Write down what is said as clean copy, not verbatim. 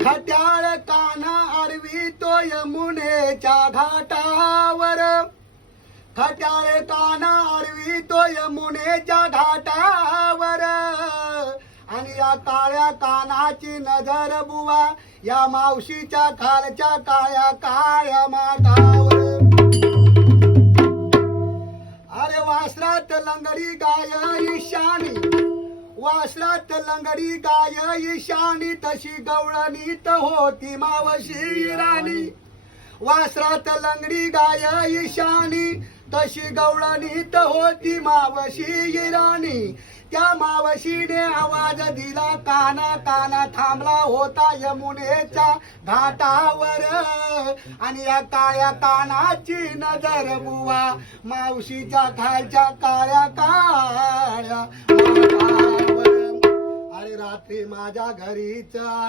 खट्याळ काना आडवी तो यमुनेच्या घाटावर, खट्याळ काना आडवी तो यमुनेच्या घाटावर, आणि या काळ्या कानाची नजर बुवा या मावशीच्या खालच्या काळ्या काळ्या माठावर. अरे वासरात लंगडी गाय ईशानी, वासरात लंगडी गाय ईशानी, तशी गवळणीत होती मावशी राणी. वासरात लंगडी गाय ईशानी, तशी गवळणीत होती मावशी राणी. त्या मावशीने आवाज दिला काना काना, थांबला होता यमुनेच्या घाटावर, आणि या काळ्या कानाची नजर बुवा मावशीच्या खालच्या काळ्या काळ्या माठावर. अरे रात्री माझ्या घरीच आला